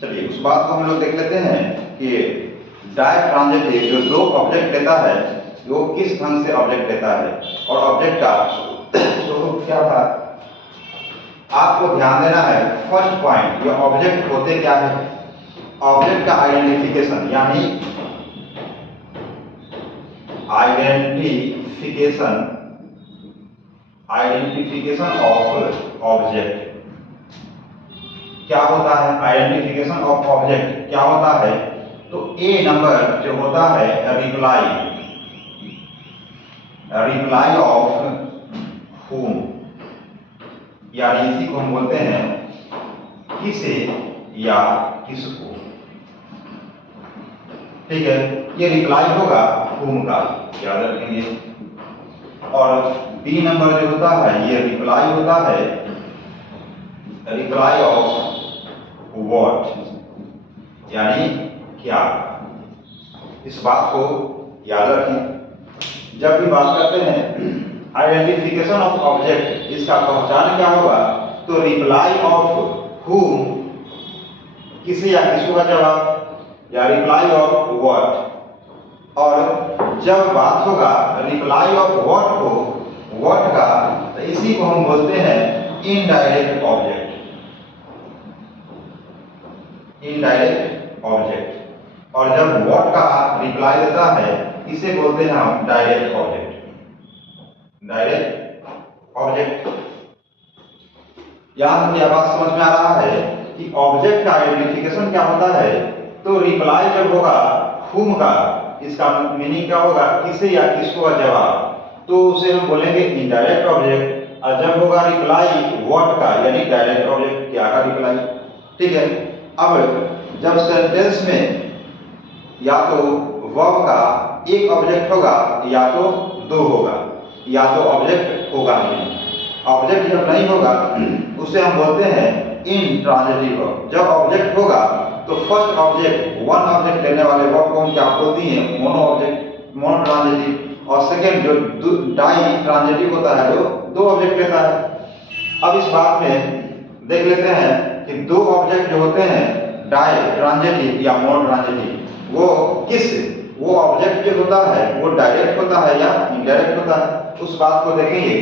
चलिए उस बात को हम लोग देख लेते हैं कि डायरेक्ट ट्रांजिटिव जो दो ऑब्जेक्ट लेता है वो किस ढंग से ऑब्जेक्ट लेता है और ऑब्जेक्ट का स्वरूप क्या था। आपको ध्यान देना है फर्स्ट पॉइंट, ये ऑब्जेक्ट होते क्या है। ऑब्जेक्ट का आइडेंटिफिकेशन यानी आइडेंटिफिकेशन ऑफ ऑब्जेक्ट क्या होता है। आइडेंटिफिकेशन ऑफ ऑब्जेक्ट क्या होता है, तो ए नंबर जो होता है रिप्लाई ऑफ होम, यानी इसी को हम बोलते हैं किसे या किसको। ठीक है, ये रिप्लाई होगा होम का, याद रखेंगे। और बी नंबर जो होता है ये रिप्लाई होता है रिप्लाई ऑफ व्हाट, यानी क्या। इस बात को याद रखें। जब भी बात करते हैं आइडेंटिफिकेशन ऑफ ऑब्जेक्ट, इसका पहचान क्या होगा, तो रिप्लाई ऑफ हुम किसे या किसको का जवाब, या रिप्लाई ऑफ व्हाट। और जब बात होगा रिप्लाई ऑफ व्हाट को व्हाट का, तो इसी को हम बोलते हैं इनडायरेक्ट ऑब्जेक्ट। Indirect object. और जब व्हाट का रिप्लाई देता है इसे बोलते हैं हम डायरेक्ट ऑब्जेक्ट। Direct object. यहां तक यह बात समझ में आ रहा है कि ऑब्जेक्ट का आइडेंटिफिकेशन क्या होता है, तो रिप्लाई जब होगा हुम का, इसका मीनिंग क्या होगा, किसे या किसको का जवाब, तो उसे हम बोलेंगे इनडायरेक्ट ऑब्जेक्ट। और जब होगा रिप्लाई व्हाट का, यानी डायरेक्ट ऑब्जेक्ट, क्या का रिप्लाई। ठीक है, अब जब सेंटेंस में या तो वर्ब का एक ऑब्जेक्ट होगा या तो दो होगा, या तो ऑब्जेक्ट होगा नहीं। ऑब्जेक्ट जब नहीं होगा उसे हम बोलते हैं इनट्रांजिटिव वर्ब। जब ऑब्जेक्ट होगा तो फर्स्ट ऑब्जेक्ट वन ऑब्जेक्ट लेने वाले वर्ब को हम क्या बोलती हैं, मोनो ऑब्जेक्ट, मोनो ट्रांजिटिव। और सेकंड जो डाई ट्रांजिटिव होता है जो दो ऑब्जेक्ट लेता है। अब इस बात में देख लेते हैं कि दो ऑब्जेक्ट जो होते हैं डाई ट्रांजिटिव या मोनो ट्रांजिटिव, वो ऑब्जेक्ट जो होता है वो डायरेक्ट होता है या इनडायरेक्ट होता है, उस बात को देखेंगे।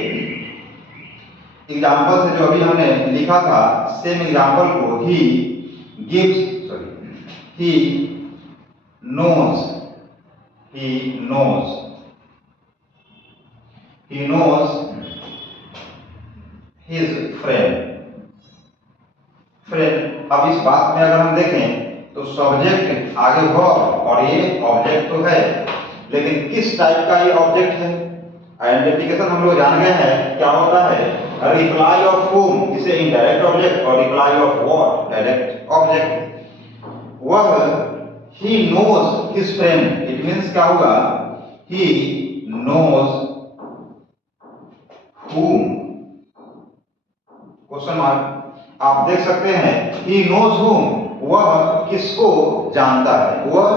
एग्जाम्पल से जो अभी हमने लिखा था सेम एग्जाम्पल को ही नोज हिज फ्रेंड। अब इस बात में अगर हम देखें तो सब्जेक्ट आगे वर्ब और ये ऑब्जेक्ट तो है, लेकिन किस टाइप का ये ऑब्जेक्ट है। आइडेंटिफिकेशन हम लोग जान गए हैं क्या होता है, रिप्लाई ऑफ होम इसे इनडायरेक्ट ऑब्जेक्ट और reply of what direct object. वह he knows his friend, it means क्या होगा, he knows whom, question mark. आप देख सकते हैं he knows whom, वह किसको जानता है, वह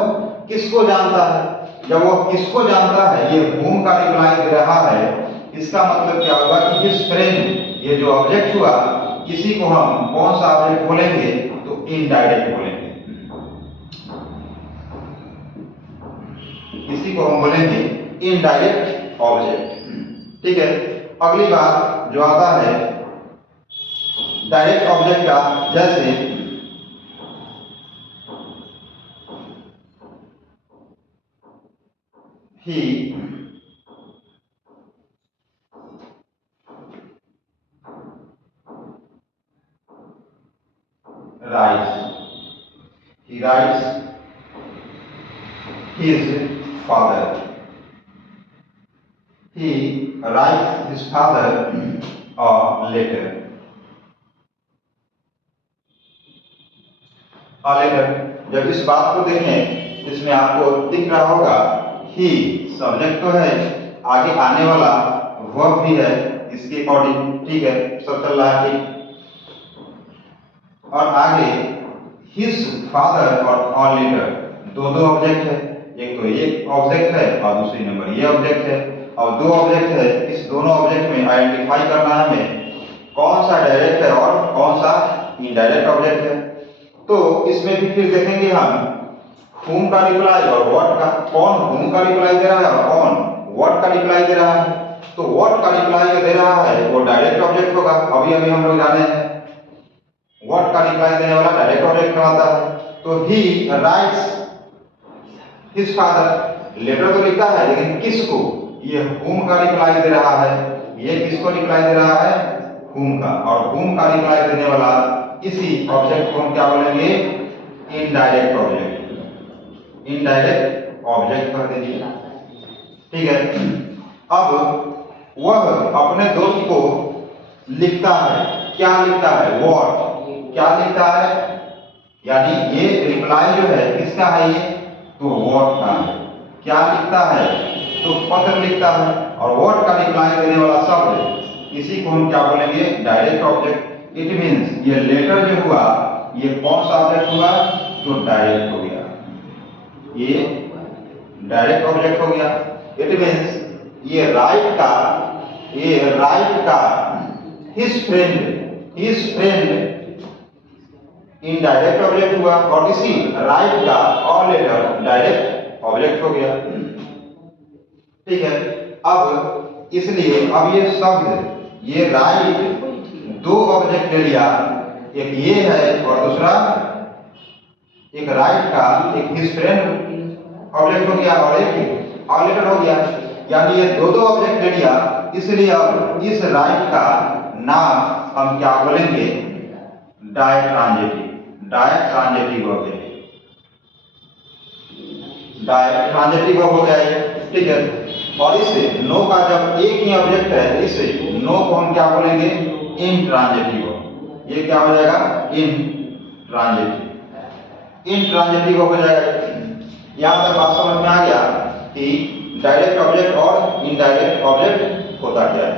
किसको जानता है। जब वह किसको जानता है, ये whom का रिप्लाई दे रहा है, इसका मतलब क्या होगा कि his friend, ये जो ऑब्जेक्ट हुआ इसी को हम कौन सा ऑब्जेक्ट बोलेंगे, तो इनडायरेक्ट बोलेंगे। इसी को हम बोलेंगे इनडायरेक्ट ऑब्जेक्ट। ठीक है, अगली बात जो आता है डायरेक्ट ऑब्जेक्ट का, जैसे ही rights his father, he writes his father a letter। जब इस बात को देखें इसमें आपको दिख रहा होगा ही सब्जेक्ट तो है, आगे आने वाला वर्ब भी है इसके अकॉर्डिंग। ठीक है, सब चल रहा है ठीक। और आगे हिज फादर और लेटर दो ऑब्जेक्ट है, एक तो ये ऑब्जेक्ट है और दूसरी नंबर ये ऑब्जेक्ट है, और दो ऑब्जेक्ट है। इस दोनों ऑब्जेक्ट में आइडेंटिफाई करना है हमें कौन सा डायरेक्ट है और कौन सा इनडायरेक्ट ऑब्जेक्ट है। तो इसमें भी फिर देखेंगे हम whom का रिप्लाई और what का, कौन whom का रिप्लाई दे रहा है और कौन what का रिप्लाई दे रहा है। तो what का रिप्लाई जो दे रहा है वो डायरेक्ट ऑब्जेक्ट होगा, अभी अभी हम लोग जाने हैं। what का रिप्लाई देने वाला डायरेक्ट ऑब्जेक्ट कहलाता है। तो he writes his father, letter तो लिखता है लेकिन किसको, ये whom का रिप्लाई दे रहा है। ये किसको रिप्लाई दे रहा है, whom का, और whom का रिप्लाई देने वाला इसी ऑब्जेक्ट को हम क्या बोलेंगे, इनडायरेक्ट ऑब्जेक्ट, इनडायरेक्ट ऑब्जेक्ट कह दीजिए। ठीक है, अब वह अपने दोस्त को लिखता है, क्या लिखता है, व्हाट, क्या लिखता है, यानी ये रिप्लाई जो है किसका है, ये तो व्हाट का है। क्या लिखता है, तो पत्र लिखता है, और व्हाट का रिप्लाई देने वाला शब्द इसी को हम क्या बोलेंगे, डायरेक्ट ऑब्जेक्ट। इट मींस ये लेटर जो हुआ ये कौन सा ऑब्जेक्ट हुआ, तो डायरेक्ट हो गया, ये डायरेक्ट ऑब्जेक्ट हो गया। इट मींस ये राइट का हिज फ्रेंड इनडायरेक्ट ऑब्जेक्ट हुआ, और इसी राइट का और लेटर डायरेक्ट ऑब्जेक्ट हो गया। ठीक है, अब इसलिए अब ये शब्द, ये राइट दो ऑब्जेक्ट ले लिया, एक ये है और दूसरा एक राइट का, एक हिज फ्रेंड ऑब्जेक्ट हो गया और एक और लेटर हो गया, यानी ये दो ऑब्जेक्ट ले लिया। इसलिए अब इस राइट का नाम हम क्या बोलेंगे, डायट्रांजिटिव ऑब्जेक्ट, डायट्रांजिटिव हो गया ये। ठीक है, और इससे नो का जब एक ही ऑब्जेक्ट है, इससे नो को हम क्या बोलेंगे, इनट्रांजिटिव। ये क्या हो जाएगा, इनट्रांजिटिव हो जाएगा। यहाँ तक बात समझ में आ गया कि डायरेक्ट ऑब्जेक्ट और इनडायरेक्ट ऑब्जेक्ट होता क्या है।